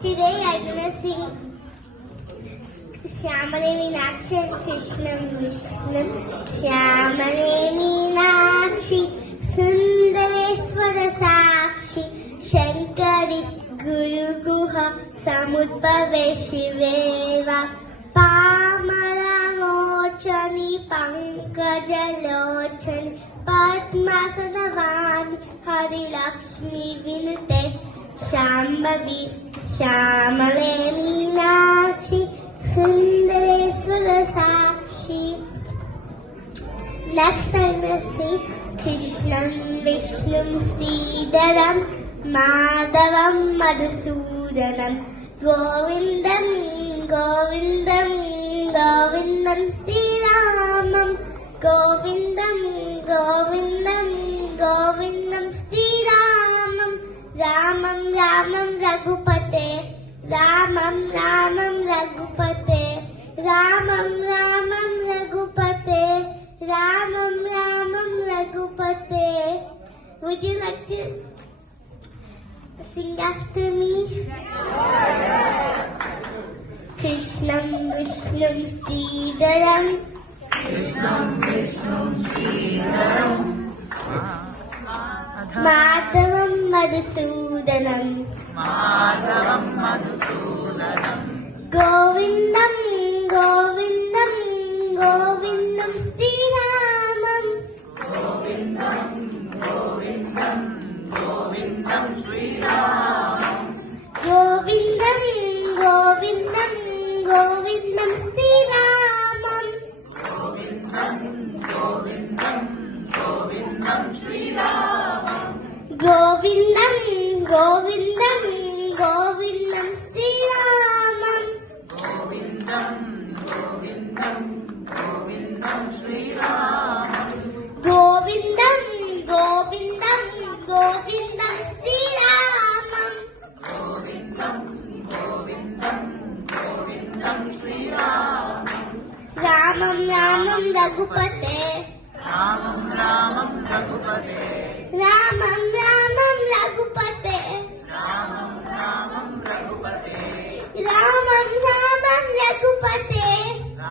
Today I'm gonna sing Shyamale Meenakshi and Krishnam Vishnam. Shyamale Meenakshi Sundareswara Sakshi Shankari Guru Guha Samudbhave Shiveva Pamala Mochani Pankaja Lochani Padmasanavani Hari Lakshmi Vinute Shambhavi Shyamale Meenakshi Sundareswara Sakshi. Next I'm gonna sing Krishnam Vishnum Sridharam Madhavam Madhusudanam Govindam Govindam Govindam Sriramam Govindam Govindam Govindam Sriramam Ramam Ramam Raghupate Ramam Ramam Raghupate Ramam Ramam Raghupate Ramam Ramam Raghupate. Would you like to sing after me? Yes. Krishnam Vishnum Sridharam Krishnam Vishnum Sridharam Madhavam Madhusudanam Madhavam Madhusudanam Govindam Govindam Govindam Sriramam Govindam Govindam Govindam Sriramam Govindam Govindam Govindam Sriramam Govindam Govindam Govindam Sriramam Govindam Govindam Govindam Sriramam Govindam Govindam Govindam Sriramam Govindam Govindam Govindam Sriramam Govindam Govindam Govindam Sriramam Ramam Ramam Raghupate Ramam Ramam Raghupate Ramam Ramam Raghupate Ramam